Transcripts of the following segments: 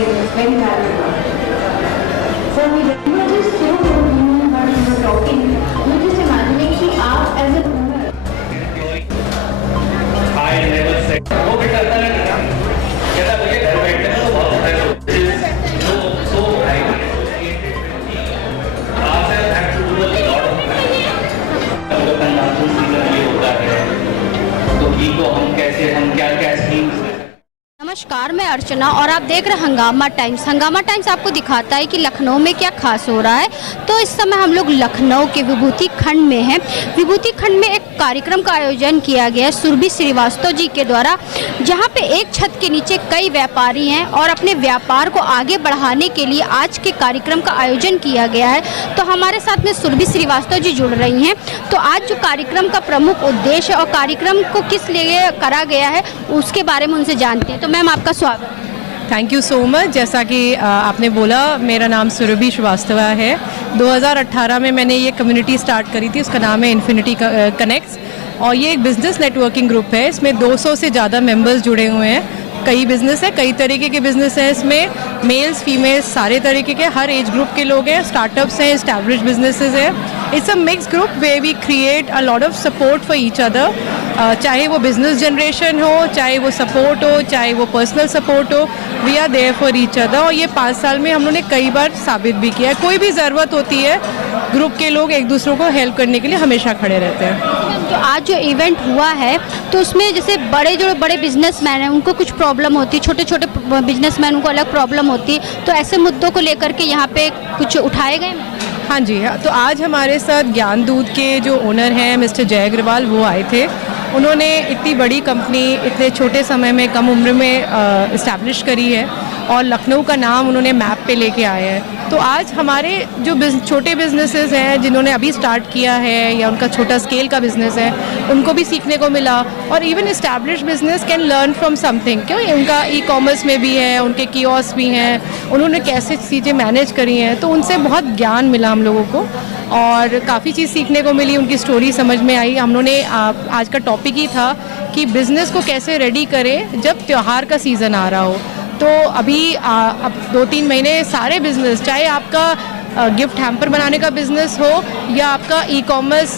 very valuable. So we were just while we were talking, we were just imagining कि आप as an owner I never said वो भी करता नहीं था कहता मुझे घर बैठने में तो बहुत फ्रेश होता है so I have to do a lot of अगर मानसून सीजन ये होता है तो घी को हम क्या क्या स्कीम्स। नमस्कार, मैं अर्चना और आप देख रहे हैं हंगामा टाइम्स। हंगामा टाइम्स आपको दिखाता है कि लखनऊ में क्या खास हो रहा है। तो इस समय हम लोग लखनऊ के विभूति खंड में हैं। विभूति खंड में एक कार्यक्रम का आयोजन किया गया है सुरभि श्रीवास्तव जी के द्वारा, जहां पे एक छत के नीचे कई व्यापारी हैं और अपने व्यापार को आगे बढ़ाने के लिए आज के कार्यक्रम का आयोजन किया गया है। तो हमारे साथ में सुरभि श्रीवास्तव जी जुड़ रही हैं। तो आज जो कार्यक्रम का प्रमुख उद्देश्य और कार्यक्रम को किस लिए करा गया है उसके बारे में उनसे जानते हैं। तो मैम, आपका स्वागत। Thank you so much. जैसा कि आपने बोला, मेरा नाम सुरभि श्रीवास्तव है। 2018 में मैंने ये कम्युनिटी स्टार्ट करी थी, उसका नाम है इन्फिनिटी कनेक्ट्स और ये एक बिज़नेस नेटवर्किंग ग्रुप है। इसमें 200 से ज़्यादा मेंबर्स जुड़े हुए हैं। कई बिज़नेस है, कई तरीके के बिज़नेस हैं इसमें, मेल्स फीमेल्स सारे तरीके के, हर एज ग्रुप के लोग हैं, स्टार्टअप्स हैं, एस्टैब्लिश्ड बिजनेसेस हैं। It's a mix group way we create a lot of support for each other, चाहे वो बिज़नेस जनरेशन हो, चाहे वो सपोर्ट हो, चाहे वो पर्सनल सपोर्ट हो, we are there for each other. और ये 5 साल में हम लोगों ने कई बार साबित भी किया है। कोई भी ज़रूरत होती है, ग्रुप के लोग एक दूसरे को हेल्प करने के लिए हमेशा खड़े रहते हैं। तो आज जो इवेंट हुआ है तो उसमें जैसे बड़े बिजनेसमैन हैं उनको कुछ प्रॉब्लम होती है, छोटे छोटे बिजनेसमैन को अलग प्रॉब्लम होती है, तो ऐसे मुद्दों को लेकर के यहाँ पे कुछ उठाए गए। हाँ जी, तो आज हमारे साथ ज्ञान दूध के जो ओनर हैं मिस्टर जय अग्रवाल, वो आए थे। उन्होंने इतनी बड़ी कंपनी इतने छोटे समय में, कम उम्र में इस्टेब्लिश करी है और लखनऊ का नाम उन्होंने मैप पे लेके आए हैं। तो आज हमारे जो छोटे बिजनेसेस हैं जिन्होंने अभी स्टार्ट किया है या उनका छोटा स्केल का बिजनेस है, उनको भी सीखने को मिला। और even establish business can learn from something, क्यों उनका ई-कॉमर्स में भी है, उनके कियोस्क भी हैं, उन्होंने कैसे चीज़ें मैनेज करी हैं, तो उनसे बहुत ज्ञान मिला हम लोगों को और काफ़ी चीज़ सीखने को मिली। उनकी स्टोरी समझ में आई। हम लोगों ने आज का टॉपिक ही था कि बिज़नेस को कैसे रेडी करें जब त्यौहार का सीज़न आ रहा हो। तो अभी अब 2-3 महीने सारे बिज़नेस, चाहे आपका गिफ्ट हैम्पर बनाने का बिज़नेस हो या आपका ई-कॉमर्स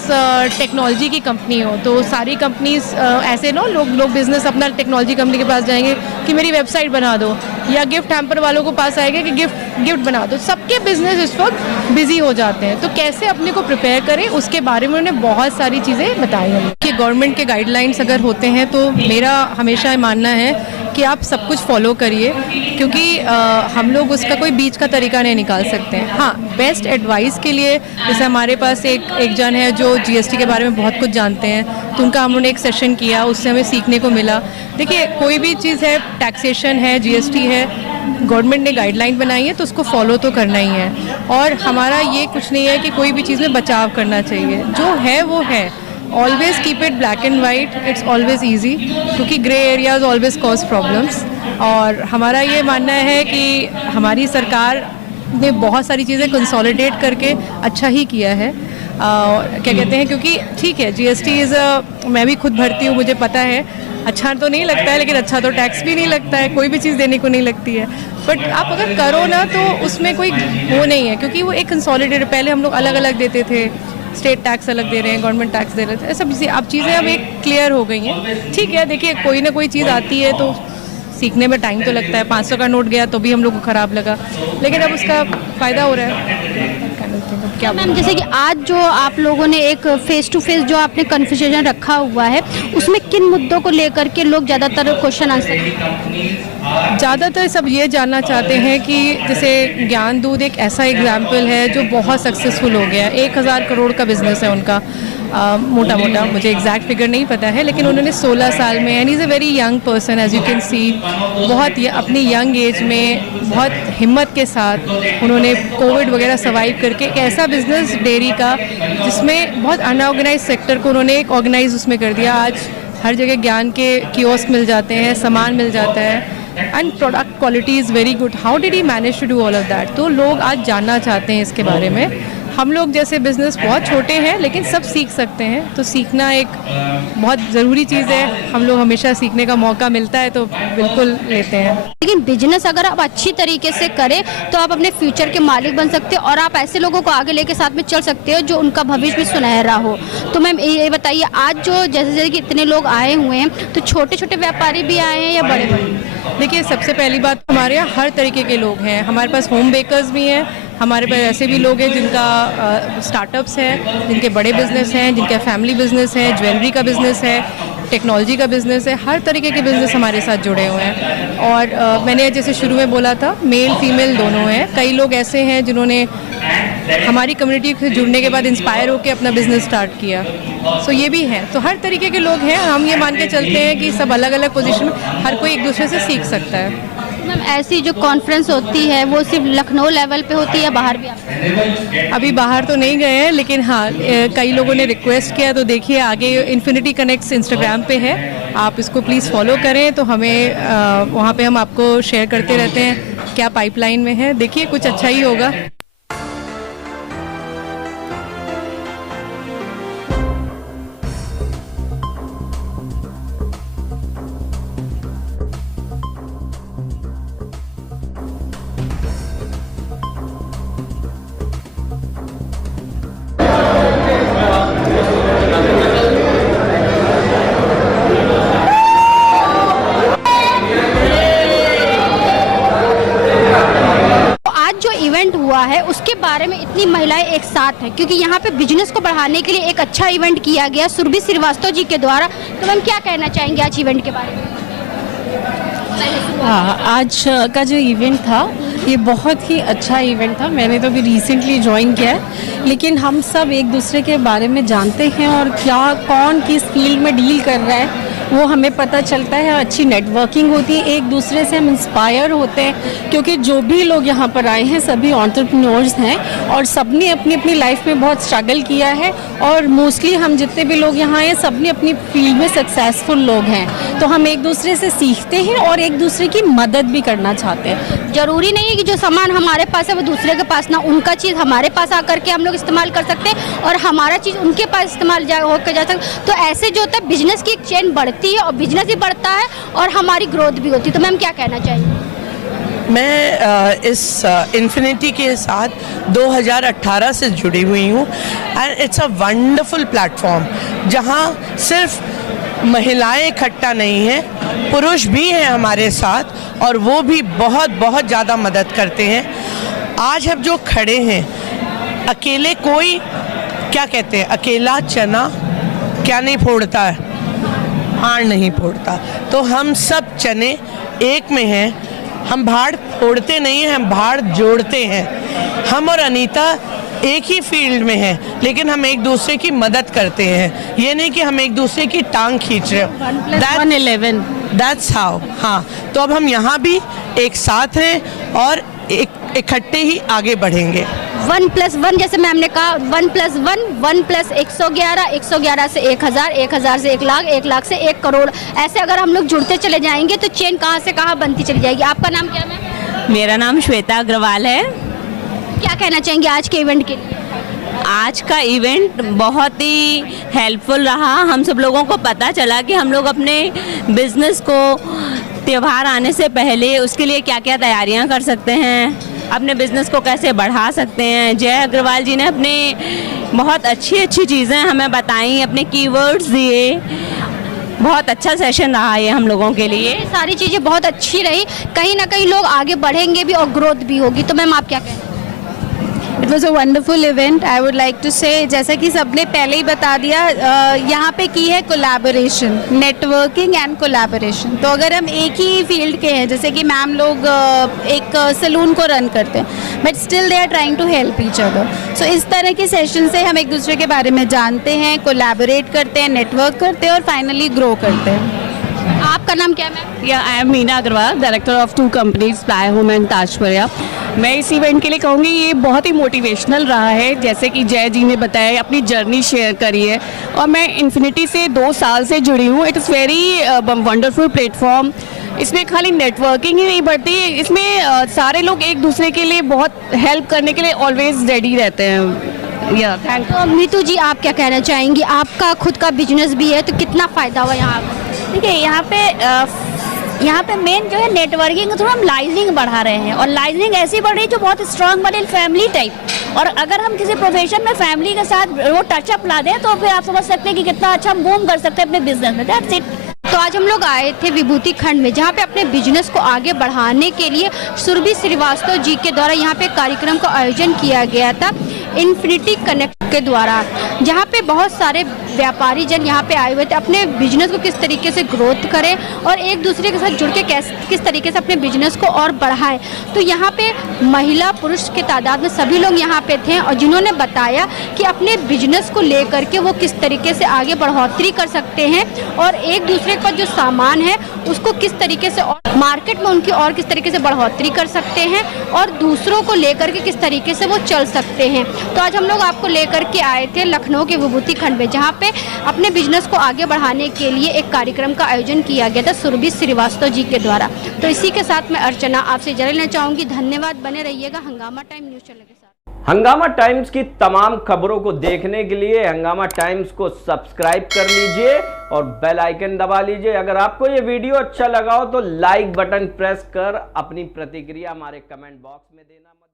टेक्नोलॉजी की कंपनी हो, तो सारी कंपनीज ऐसे ना लोग बिज़नेस अपना टेक्नोलॉजी कंपनी के पास जाएंगे कि मेरी वेबसाइट बना दो, या गिफ्ट हैम्पर वालों को पास आएगा कि गिफ्ट बना दो। सबके बिज़नेस इस वक्त बिज़ी हो जाते हैं, तो कैसे अपने को प्रिपेयर करें उसके बारे में उन्होंने बहुत सारी चीज़ें बताई हैं कि गवर्नमेंट के गाइडलाइंस अगर होते हैं तो मेरा हमेशा मानना है कि आप सब कुछ फॉलो करिए, क्योंकि हम लोग उसका कोई बीच का तरीका नहीं निकाल सकते हैं। हाँ, बेस्ट एडवाइस के लिए जैसे हमारे पास एक जन है जो जीएसटी के बारे में बहुत कुछ जानते हैं, तो उनका हम लोगों ने एक सेशन किया, उससे हमें सीखने को मिला। देखिए, कोई भी चीज़ है, टैक्सेशन है, जीएसटी है, गवर्नमेंट ने गाइडलाइन बनाई है तो उसको फॉलो तो करना ही है। और हमारा ये कुछ नहीं है कि कोई भी चीज़ में बचाव करना चाहिए, जो है वो है। Always keep it black and white, it's always easy, क्योंकि grey areas always cause problems. और हमारा ये मानना है कि हमारी सरकार ने बहुत सारी चीज़ें कंसोलिडेट करके अच्छा ही किया है। क्या कहते हैं, क्योंकि ठीक है, जीएसटी मैं भी खुद भरती हूँ, मुझे पता है अच्छा तो नहीं लगता है, लेकिन अच्छा तो टैक्स भी नहीं लगता है, कोई भी चीज़ देने को नहीं लगती है। बट आप अगर करो ना तो उसमें कोई वो नहीं है, क्योंकि वो एक कंसोलिडेटेड, पहले हम लोग अलग अलग देते थे, स्टेट टैक्स अलग दे रहे हैं, गवर्नमेंट टैक्स दे रहे थे, सब अब चीज़ें अब एक क्लियर हो गई हैं। ठीक है, देखिए, कोई ना कोई चीज़ आती है तो सीखने में टाइम तो लगता है। 500 का नोट गया तो भी हम लोग को ख़राब लगा, लेकिन अब उसका फ़ायदा हो रहा है। क्या मैम, जैसे कि आज जो आप लोगों ने एक फेस टू फेस जो आपने कन्वर्सेशन रखा हुआ है, उसमें किन मुद्दों को लेकर के लोग ज़्यादातर क्वेश्चन आंसर ज़्यादातर सब ये जानना चाहते हैं कि जैसे ज्ञान दूध एक ऐसा एग्जाम्पल है जो बहुत सक्सेसफुल हो गया। 1000 करोड़ का बिजनेस है उनका, मोटा मोटा, मुझे एग्जैक्ट फिगर नहीं पता है, लेकिन उन्होंने 16 साल में, and is a very young person as you can see, बहुत अपनी यंग एज में बहुत हिम्मत के साथ उन्होंने कोविड वगैरह सर्वाइव करके एक ऐसा बिजनेस डेयरी का जिसमें बहुत अनऑर्गेनाइज सेक्टर को उन्होंने एक ऑर्गेनाइज उसमें कर दिया। आज हर जगह ज्ञान के कियोस्क मिल जाते हैं, सामान मिल जाता है, and product quality is very good. How did he manage to do all of that? तो लोग आज जानना चाहते हैं इसके बारे में। हम लोग जैसे बिज़नेस बहुत छोटे हैं लेकिन सब सीख सकते हैं, तो सीखना एक बहुत ज़रूरी चीज़ है। हम लोग हमेशा सीखने का मौका मिलता है तो बिल्कुल लेते हैं। लेकिन बिजनेस अगर आप अच्छी तरीके से करें तो आप अपने फ्यूचर के मालिक बन सकते हो और आप ऐसे लोगों को आगे लेके साथ में चल सकते हो जो उनका भविष्य भी सुनहरा हो। तो मैम ये बताइए, आज जो जैसे कि इतने लोग आए हुए हैं तो छोटे छोटे व्यापारी भी आए हैं या बड़े बड़े? देखिए, सबसे पहली बात, हमारे यहाँ हर तरीके के लोग हैं। हमारे पास होम बेकर्स भी हैं, हमारे पास ऐसे भी लोग हैं जिनका स्टार्टअप्स है, जिनके बड़े बिजनेस हैं, जिनका फैमिली बिजनेस है, ज्वेलरी का बिजनेस है, टेक्नोलॉजी का बिजनेस है। हर तरीके के बिजनेस हमारे साथ जुड़े हुए हैं। और मैंने जैसे शुरू में बोला था, मेल फीमेल दोनों हैं। कई लोग ऐसे हैं जिन्होंने हमारी कम्युनिटी से जुड़ने के बाद इंस्पायर होकर अपना बिजनेस स्टार्ट किया। सो ये भी हैं, तो हर तरीके के लोग हैं। हम ये मान के चलते हैं कि सब अलग अलग पोजीशन में, हर कोई एक दूसरे से सीख सकता है। मैम, ऐसी जो कॉन्फ्रेंस होती है वो सिर्फ लखनऊ लेवल पे होती है या बाहर भी आती है? अभी बाहर तो नहीं गए हैं, लेकिन हाँ, कई लोगों ने रिक्वेस्ट किया, तो देखिए आगे इन्फिनिटी कनेक्ट्स इंस्टाग्राम पे है, आप इसको प्लीज़ फॉलो करें। तो हमें वहाँ पे हम आपको शेयर करते रहते हैं क्या पाइपलाइन में है। देखिए, कुछ अच्छा ही होगा। हुआ है उसके बारे में इतनी महिलाएं एक साथ हैं, क्योंकि यहाँ पे बिजनेस को बढ़ाने के लिए एक अच्छा इवेंट किया गया सुरभि श्रीवास्तव जी के द्वारा। तो मैम, क्या कहना चाहेंगे आज इवेंट के बारे में? हाँ, आज का जो इवेंट था ये बहुत ही अच्छा इवेंट था। मैंने तो अभी रिसेंटली ज्वाइन किया है, लेकिन हम सब एक दूसरे के बारे में जानते हैं और क्या कौन किस फील्ड में डील कर रहा है वो हमें पता चलता है। अच्छी नेटवर्किंग होती है, एक दूसरे से हम इंस्पायर होते हैं, क्योंकि जो भी लोग यहाँ पर आए हैं सभी एंटरप्रेन्योर्स हैं और सबने अपनी अपनी लाइफ में बहुत स्ट्रगल किया है। और मोस्टली हम जितने भी लोग यहाँ आए सबने अपनी फील्ड में सक्सेसफुल लोग हैं, तो हम एक दूसरे से सीखते हैं और एक दूसरे की मदद भी करना चाहते हैं। जरूरी नहीं है कि जो सामान हमारे पास है वो दूसरे के पास ना, उनका चीज़ हमारे पास आकर के हम लोग इस्तेमाल कर सकते हैं और हमारा चीज़ उनके पास इस्तेमाल होकर जा सकता। तो ऐसे जो होता है बिजनेस की एक चेन बढ़ती है और बिजनेस भी बढ़ता है और हमारी ग्रोथ भी होती है। तो मैम, क्या कहना चाहिए? मैं इस इन्फिनिटी के साथ 2018 से जुड़ी हुई हूँ and it's a wonderful platform जहाँ सिर्फ महिलाएं इकट्ठा नहीं हैं, पुरुष भी हैं हमारे साथ और वो भी बहुत बहुत ज़्यादा मदद करते हैं। आज हम जो खड़े हैं, अकेले कोई, क्या कहते हैं, अकेला चना क्या नहीं फोड़ता है, भाड़ नहीं फोड़ता। तो हम सब चने एक में हैं। हम भाड़ फोड़ते नहीं हैं, हम भाड़ जोड़ते हैं। हम और अनीता एक ही फील्ड में हैं, लेकिन हम एक दूसरे की मदद करते हैं। ये नहीं कि हम एक दूसरे की टांग खींच रहे हो। That's how. हाँ, तो अब हम यहाँ भी एक साथ हैं और इकट्ठे ही आगे बढ़ेंगे। 1+1 जैसे मैम ने कहा, 1+1, 1+111, 111 से 1000, 1000 से 1 लाख, 1 लाख से 1 करोड़। ऐसे अगर हम लोग जुड़ते चले जाएंगे तो चेन कहाँ से कहाँ बनती चली जाएगी। आपका नाम क्या मैम? मेरा नाम श्वेता अग्रवाल है। क्या कहना चाहेंगे आज के इवेंट के लिए? आज का इवेंट बहुत ही हेल्पफुल रहा। हम सब लोगों को पता चला कि हम लोग अपने बिजनेस को त्यौहार आने से पहले उसके लिए क्या क्या तैयारियां कर सकते हैं, अपने बिजनेस को कैसे बढ़ा सकते हैं। जय अग्रवाल जी ने अपने बहुत अच्छी चीज़ें हमें बताई, अपने कीवर्ड्स दिए। बहुत अच्छा सेशन रहा ये हम लोगों के लिए। सारी चीज़ें बहुत अच्छी रही, कहीं ना कहीं लोग आगे बढ़ेंगे भी और ग्रोथ भी होगी। तो मैम, आप क्या कहें? It was a wonderful event, I would like to say, जैसा कि सबने पहले ही बता दिया, यहाँ पे की है कोलैबोरेशन, नेटवर्किंग एंड कोलैबोरेशन। तो अगर हम एक ही फील्ड के हैं, जैसे कि मैम लोग एक सैलून को रन करते हैं, but still they are trying to help each other. So इस तरह के सेशन से हम एक दूसरे के बारे में जानते हैं, कोलैबोरेट करते हैं, नेटवर्क करते हैं और फाइनली ग्रो करते हैं। आपका नाम क्या है मैम? या I am Meena Agarwal, director of 2 companies, ply home and Tajpuria. मैं इस इवेंट के लिए कहूँगी ये बहुत ही मोटिवेशनल रहा है। जैसे कि जय जी ने बताया, अपनी जर्नी शेयर करी है और मैं इन्फिनिटी से 2 साल से जुड़ी हूँ। It is very wonderful platform. इसमें खाली नेटवर्किंग ही नहीं बढ़ती, इसमें सारे लोग एक दूसरे के लिए बहुत हेल्प करने के लिए ऑलवेज रेडी रहते हैं। थैंक तो मीतू जी, आप क्या कहना चाहेंगी? आपका खुद का बिजनेस भी है, तो कितना फ़ायदा हुआ यहाँ पर? देखिए यहाँ पे मेन जो है नेटवर्किंग, थोड़ा हम लाइजनिंग बढ़ा रहे हैं, और लाइजनिंग ऐसी बढ़ रही है जो बहुत स्ट्रांग बने, फैमिली टाइप। और अगर हम किसी प्रोफेशन में फैमिली के साथ वो टचअप ला दें तो फिर आप समझ सकते हैं कि कितना अच्छा हम बूम कर सकते हैं अपने बिजनेस में। That's it. तो आज हम लोग आए थे विभूति खंड में, जहाँ पे अपने बिजनेस को आगे बढ़ाने के लिए सुरभि श्रीवास्तव जी के द्वारा यहाँ पे कार्यक्रम का आयोजन किया गया था इन्फिनिटी कनेक्ट के द्वारा, जहाँ पे बहुत सारे व्यापारी जन यहाँ पे आए हुए थे अपने बिजनेस को किस तरीके से ग्रोथ करें और एक दूसरे के साथ जुड़ के किस तरीके से अपने बिजनेस को और बढ़ाएं। तो यहाँ पे महिला पुरुष के तादाद में सभी लोग यहाँ पे थे, और जिन्होंने बताया कि अपने बिजनेस को लेकर के वो किस तरीके से आगे बढ़ोतरी कर सकते हैं और एक दूसरे का जो सामान है उसको किस तरीके से और मार्केट में उनकी और किस तरीके से बढ़ोतरी कर सकते हैं और दूसरों को लेकर के किस तरीके से वो चल सकते हैं। तो आज हम लोग आपको लेकर के आए थे लखनऊ के विभूति खंड में, जहाँ पे अपने बिजनेस को आगे बढ़ाने के लिए एक कार्यक्रम का आयोजन किया गया था सुरभि श्रीवास्तव जी के द्वारा। तो इसी के साथ मैं अर्चना आपसे जरा लेना चाहूँगी, धन्यवाद। बने रहिएगा हंगामा टाइम न्यूज़ चैनल के साथ। हंगामा टाइम्स की तमाम खबरों को देखने के लिए हंगामा टाइम्स को सब्सक्राइब कर लीजिए और बेल आइकन दबा लीजिए। अगर आपको ये वीडियो अच्छा लगा हो तो लाइक बटन प्रेस कर अपनी प्रतिक्रिया हमारे कमेंट बॉक्स में देना मत